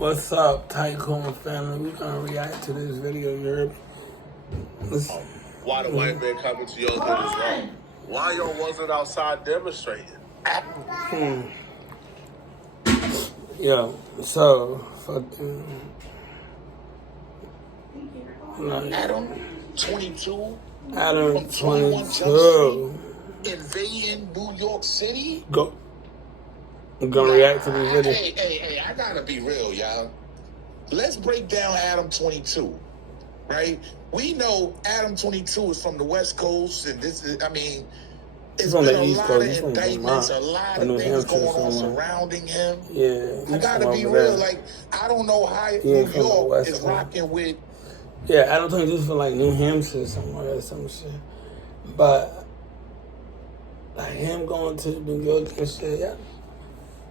What's up, Tycoon family? We're gonna react to this video, you heard me? Why the white man coming to your hood is wrong. Why y'all wasn't outside demonstrating? Yo, so, fucking... Adam 22? Adam from 21 Jump 22. Street, invading New York City? Go. I'm gonna react to this video. Hey, I gotta be real, y'all. Let's break down Adam 22, right? We know Adam 22 is from the West Coast, and this is, I mean, it's been a lot of indictments, a lot of things going on surrounding him. Yeah, I gotta be real, like, I don't know how New York is rocking with. Yeah, I don't think this is for like New Hampshire somewhere or some shit. But, like, him going to New York and shit, yeah.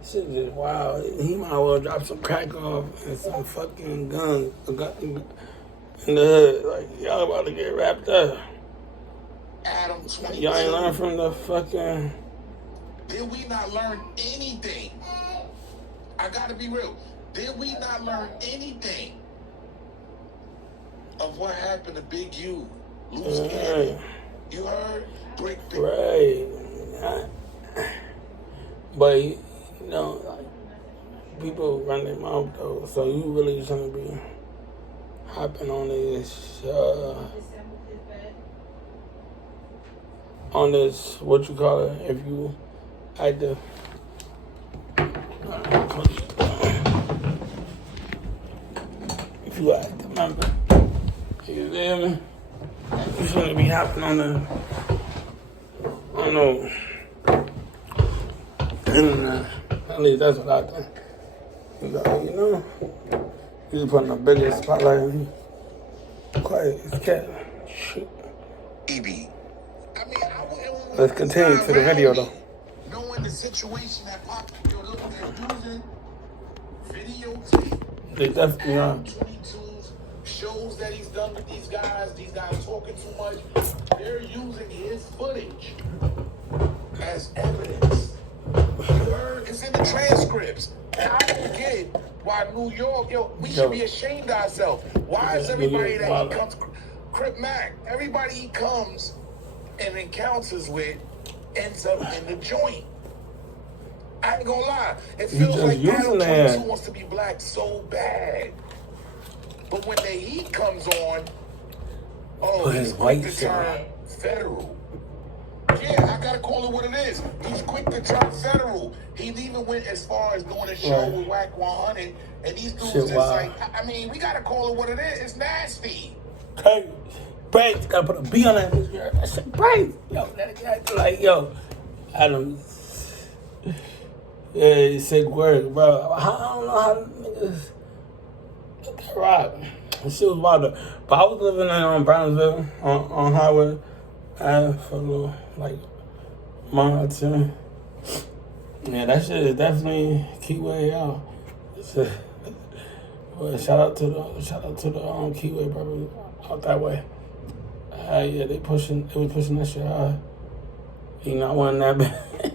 Shit just wild. He might as well drop some crack off and some fucking guns in the hood. Like, y'all about to get wrapped up. Adam 22. Y'all ain't learn from the fucking... Did we not learn anything? I gotta be real. Did we not learn anything of what happened to Big U? Loose Cannon. You heard? Right. But, you know, like, people run their mouth, though. So you really shouldn't be hopping on this, what you call it, if you had to, if you had to remember, you feel me? You shouldn't be hopping on the, internet. At least that's what I think. You know, he's putting a bigger spotlight on me. Quiet, it's cat. Shit. EB. Let's continue to the video, though. Knowing the situation that Pop, you're using videotape. They definitely are. 22's shows that he's done with these guys talking too much. They're using his footage as evidence. It's in the transcripts. And I don't get it. Why New York, we should be ashamed of ourselves. Why is everybody that he comes, Crip Mac, everybody he comes and encounters with ends up in the joint? I ain't gonna lie. It feels like Adam 22 wants to be black so bad. But when the heat comes on, he's quick to turn federal. Yeah, I gotta call it what it is. He's quick to turn federal. He even went as far as doing a show with Whack 100, and these dudes just like, I mean, we gotta call it what it is. It's nasty. Hey, Braves, gotta put a B on that bitch. I said, Braves. Yo, that guy, like, yo, Adam. Yeah, he said word, bro. I don't know how niggas get that rock. That shit was wild. But I was living in Brownsville on Highway for a little, like, month or two. Yeah, that shit is definitely Keyway out. Well, shout out to the Keyway, bro, out that way. Yeah, they was pushing that shit hard. You know, I wasn't that bad.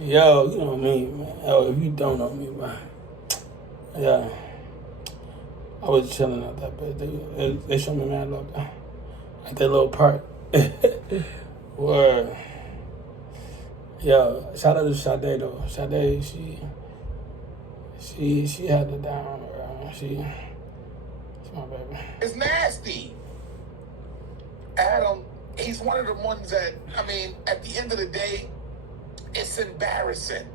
Yo, you know me, man. Yo, if you don't know me, man. Yeah. I was chilling out that bed. They showed me mad love at that little park. Word. Yo, shout out to Sade though. Sade, she had it down, bro. She's my baby. It's nasty. Adam, he's one of the ones that, I mean, at the end of the day, it's embarrassing.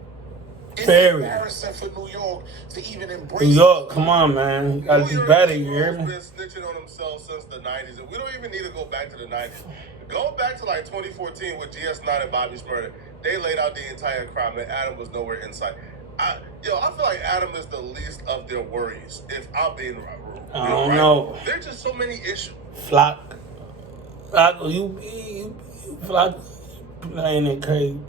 It's embarrassing for New York to even embrace. New York, come on, man. You gotta do better, you hear me? Been snitching on themselves since the 90s, and we don't even need to go back to the 90s. Go back to like 2014 with GS9 and Bobby Shmurda. They laid out the entire crime, and Adam was nowhere in sight. I feel like Adam is the least of their worries, if I'm being real. I don't know. There's just so many issues. Flock, you Flock playing it crazy.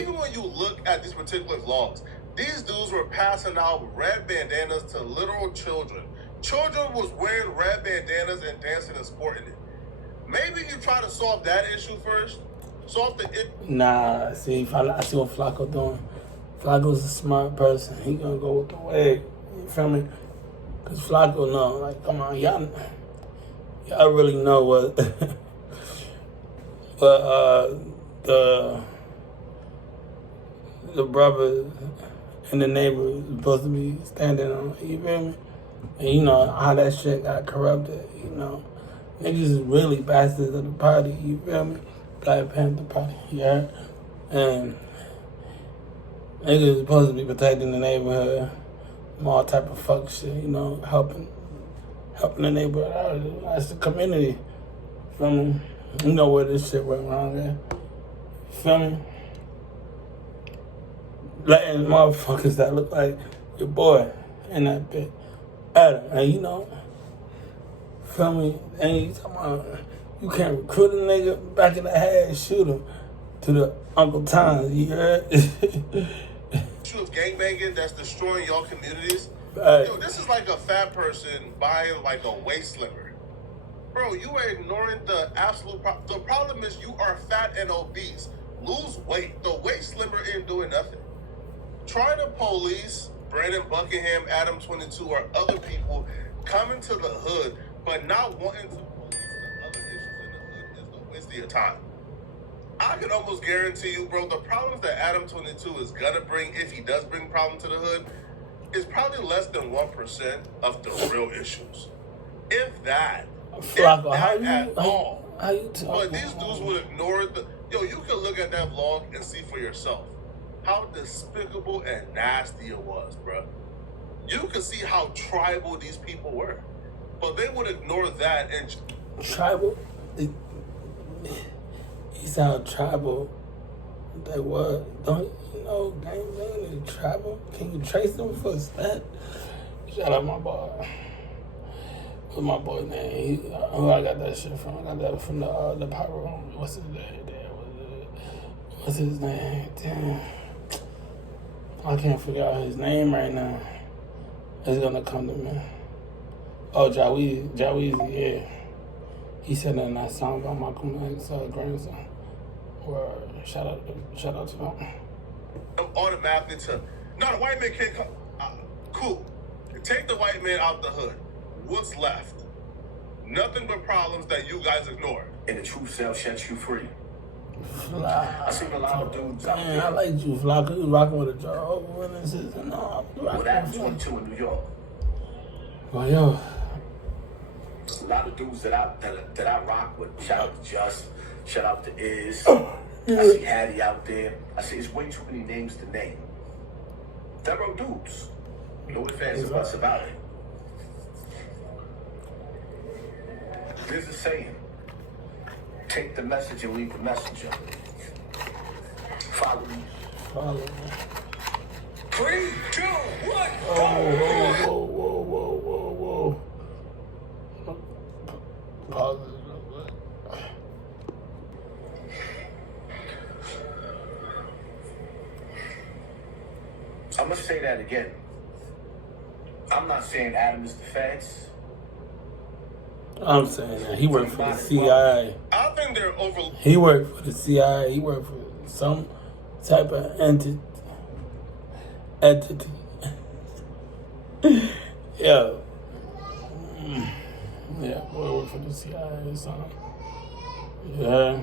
Even when you look at these particular vlogs, these dudes were passing out red bandanas to literal children. Children was wearing red bandanas and dancing and sporting it. Maybe you try to solve that issue first. Solve the Nah, see, I see what Flacco doing. Flacco's a smart person. He gonna go with the wave. You feel me? Cause Flacco know, like, come on, y'all really know what the brother and the neighbor is supposed to be standing on. You feel me? And you know how that shit got corrupted. You know, niggas is really bastards of the party. You feel me? Black Panther Party. Yeah, and niggas is supposed to be protecting the neighborhood, all type of fuck shit. You know, helping the neighborhood out. That's the community. Feel me? You know where this shit went wrong at. Feel me? Letting motherfuckers that look like your boy in that bit. Adam, and you know, feel me? And you talking about you can't recruit a nigga back in the head and shoot him to the Uncle Tom's, you heard? Issue of gangbanging that's destroying y'all communities. Right. Yo, this is like a fat person buying like a waist slimmer. Bro, you are ignoring the absolute problem. The problem is you are fat and obese. Lose weight. The waist slimmer ain't doing nothing. Try to police Brandon Buckingham, Adam 22, or other people coming to the hood, but not wanting to police the other issues in the hood is the waste of your time. I can almost guarantee you, bro, the problems that Adam 22 is gonna bring, if he does bring problems to the hood, is probably less than 1% of the real issues. If that, Flacco, how you talking? But these dudes would ignore the. Yo, you can look at that vlog and see for yourself how despicable and nasty it was, bro. You can see how tribal these people were, but they would ignore that and tribal. You sound tribal. They what? Don't you know gangbanging is tribal? Can you trace them for a stat? Shout out my boy. What's my boy name? Who I got that shit from? I got that from the pyro. What's his name? What's his name? Damn. I can't figure out his name right now. It's gonna come to me. Oh, Jaweezy, yeah. He said that in that song about Malcolm X's grandson. Word. Shout out to him. Automatically to, no, the white man can't come. Cool. Take the white man out the hood. What's left? Nothing but problems that you guys ignore. And the truth shall set you free. I seen a lot of dudes out there. I like you, Flacco. You rocking with a Jehovah's Witnesses and all. Well, that 22 in New York. Well, yo. A lot of dudes that I rock with. Shout out to Just. Shout out to Iz. Yeah. I see Hattie out there. I see it's way too many names to name. Thorough dudes. No ifs and buts about it. There's a saying. Take the message and leave the messenger. Follow me. Follow me. 3, 2, 1. Whoa. Pause it. I'm gonna say that again. I'm not saying Adam is the feds. I'm saying that he worked for the CIA. I think they're over. He worked for the CIA. He worked for some type of entity. Yeah. Yeah, boy worked for the CIA or something. Yeah.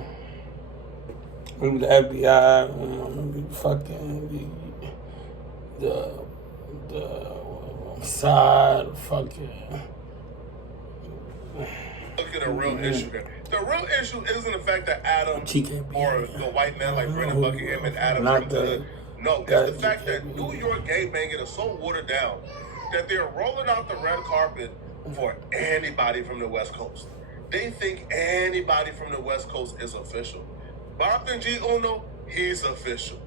Maybe the FBI, maybe fucking the Mossad, fucking. Look at a real issue here. The real issue isn't the fact that Adam or the white man like Brandon Buckingham and Adam come to the. No, it's the fact that New York gangbanging is so watered down that they're rolling out the red carpet for anybody from the West Coast. They think anybody from the West Coast is official. Bompton G. Uno, he's official.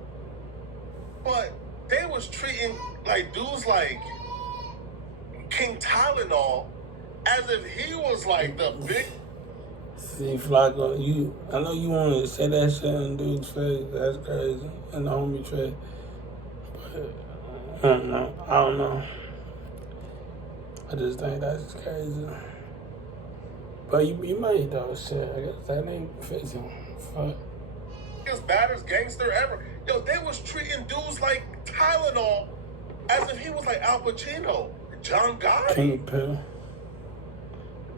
But they was treating like dudes like King Tylenol as if he was like the big. See, Flacco, I know you want to say that shit in dude's face. That's crazy. And the homie Trey. But I don't know. I just think that's crazy. But you might though, shit. I guess that ain't fits him. Fuck. Biggest, baddest gangster ever. Yo, they was treating dudes like Tylenol as if he was like Al Pacino, John Gotti. Kingpin.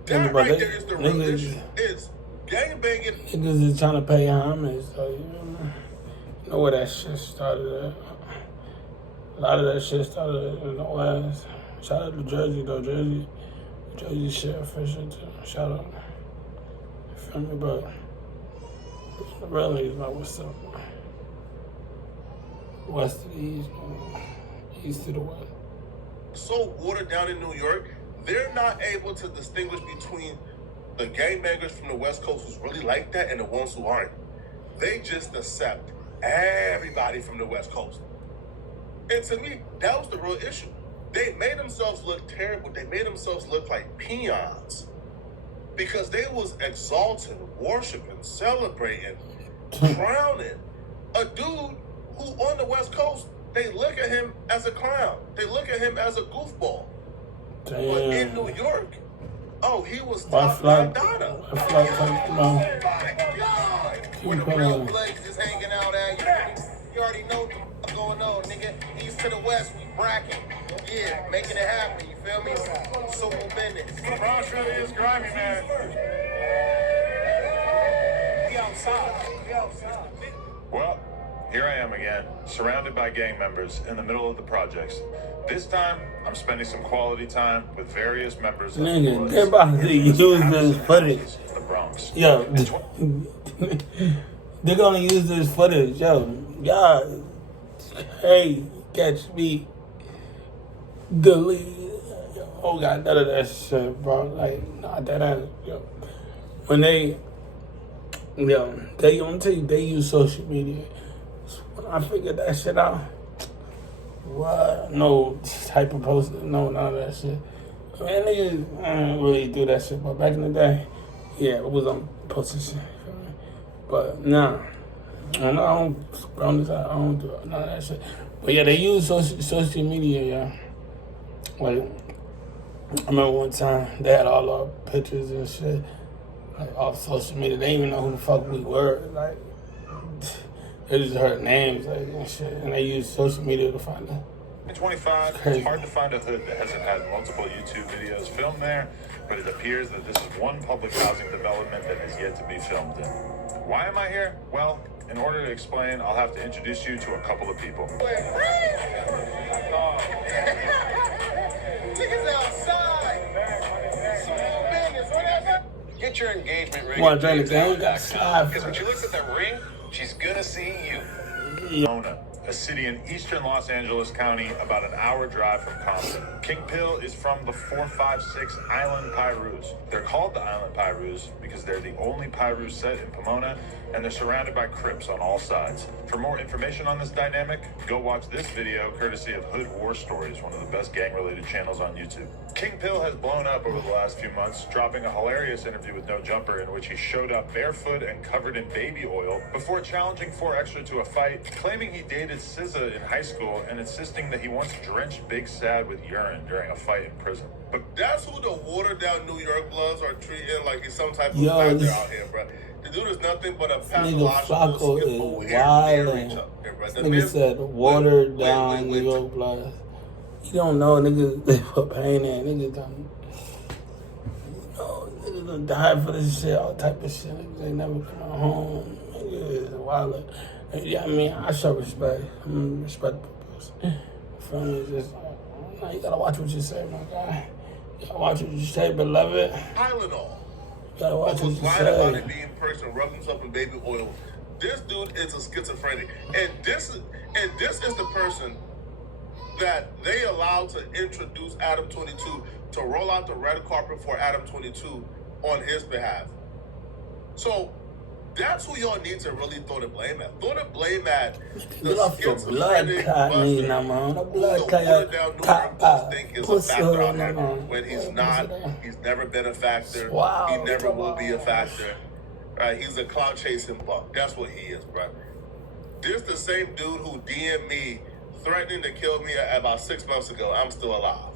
That But right there is the real niggas- issue. It's gangbanging. Niggas is trying to pay homage, so you know where that shit started at. A lot of that shit started in the West. Shout out to Jersey though, Jersey shit official too. Shout out. You feel me, but really is like what's up. West to the east, east to the west. So watered down in New York, they're not able to distinguish between the gangbangers from the West Coast who's really like that and the ones who aren't. They just accept everybody from the West Coast. And to me, that was the real issue. They made themselves look terrible. They made themselves look like peons because they was exalting, worshiping, celebrating, crowning a dude who on the West Coast, they look at him as a clown. They look at him as a goofball. But in New York, oh, he was top Madonna. Where the real blades is hanging out at, you already know what's going on, nigga. East to the west, we bracking. Yeah, making it happen, you feel me? Simple business. Bronx really is grimy, man. We outside. Well, here I am again, surrounded by gang members in the middle of the projects. This time, I'm spending some quality time with various members of the Nigga, Bloods. they're about to use this footage. The Bronx. Yo, they're gonna use this footage. Yo, y'all, hey, catch me. Delete. Oh God, none of that shit, bro. Like, nah, that ain't. Yo, when they I'm gonna tell you, they use social media. When I figured that shit out, what? No type of post, no, none of that shit. Man, niggas, I don't really do that shit, but back in the day, yeah, it was on posting shit. But nah, I don't do none of that shit. But yeah, they use social media, yeah. Like, I remember one time they had all our pictures and shit, like off social media. They didn't even know who the fuck we were. Like, they just heard names like and shit, and they used social media to find us. In 25, it's hard to find a hood that hasn't had multiple YouTube videos filmed there, but it appears that this is one public housing development that has yet to be filmed in. Why am I here? Well, in order to explain, I'll have to introduce you to a couple of people. Niggas outside. Simple business, whatever. Get your engagement ring. Wanna join the game? Got slide. Because when she looks at the ring, she's gonna see you. Pomona, a city in eastern Los Angeles County, about an hour drive from Compton. King Pill is from the 456 Island Pyrus. They're called the Island Pyrus because they're the only Pyrus set in Pomona, and they're surrounded by Crips on all sides. For more information on this dynamic, go watch this video courtesy of Hood War Stories, one of the best gang-related channels on YouTube. King Pill has blown up over the last few months, dropping a hilarious interview with No Jumper in which he showed up barefoot and covered in baby oil before challenging 4Extra to a fight, claiming he dated SZA in high school and insisting that he once drenched Big Sad with urine during a fight in prison. But that's who the watered down New York Bloods are treating like he's some type of Yo, factor this- out here, bro. The dude is nothing but a Nigga pathological Flacco skippo is here, wildin'. bro. The Nigga man- said watered wait, down New York blood. You don't know, niggas, they put pain in. Niggas done, niggas done died for this shit, all type of shit. Niggas ain't never come home. Niggas is wildin'. Yeah, I mean, I show respect. I'm a respectful person. For me, it's just, you gotta watch what you say, my guy. You gotta watch what you say, beloved. Tylenol. You gotta watch But what was you lying about say. it being person, rubbing himself in baby oil. This dude is a schizophrenic, and this is the person that they allowed to introduce Adam 22 to roll out the red carpet for Adam 22 on his behalf. So that's who y'all need to really throw the blame at. Throw the blame at the Get off your blood schizophrenic clot, buster nigga, now, man. The who blood the clot, watered down New top York out. Bulls think is a Pussy factor hole, out here no, no. when he's Yeah, not. pussy hole. He's never been a factor. Wow, He never come will be a on. factor. Right? He's a clout chasing buck. That's what he is, bro. This the same dude who DM'd me threatening to kill me about 6 months ago. I'm still alive.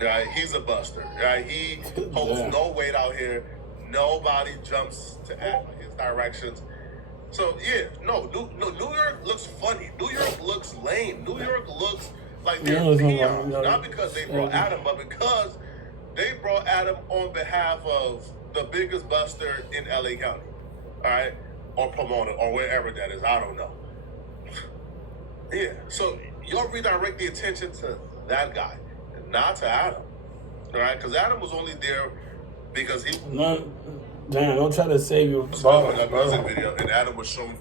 Right? He's a buster. Right? He holds Yeah. no weight out here. Nobody jumps to act like his directions. So yeah, New York looks funny. New York looks lame. New York looks like they're peons, not because they brought Adam, but because they brought Adam on behalf of the biggest buster in LA County, all right, or Pomona, or wherever that is. I don't know. Yeah, so y'all redirect the attention to that guy, not to Adam, all right? Because Adam was only there because he. No, damn, don't try to save your That ball, music video, and Adam was showing.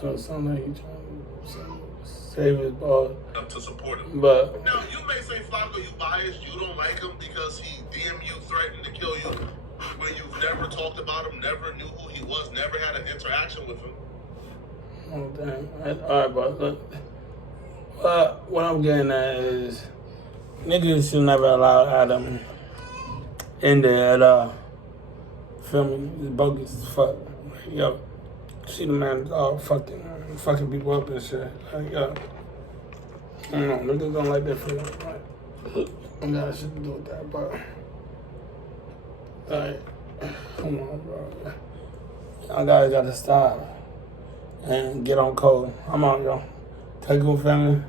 So it sounds like he's trying to save his ball. To support him. But Now, you may say, Flacco, you biased, you don't like him because he DM you, threatened to kill you, when you've never talked about him, never knew who he was, never had an interaction with him. oh damn. Alright, but look. What I'm getting at is niggas should never allow Adam in there at all. Feel me? It's bogus as fuck. Yo. See the man fucking people up and shit. Like, yo. I don't know, niggas don't like that feeling. Like, I got shit to do with that, but like, come on, bro. Y'all guys gotta stop and get on code. I'm on, yo. Take good family.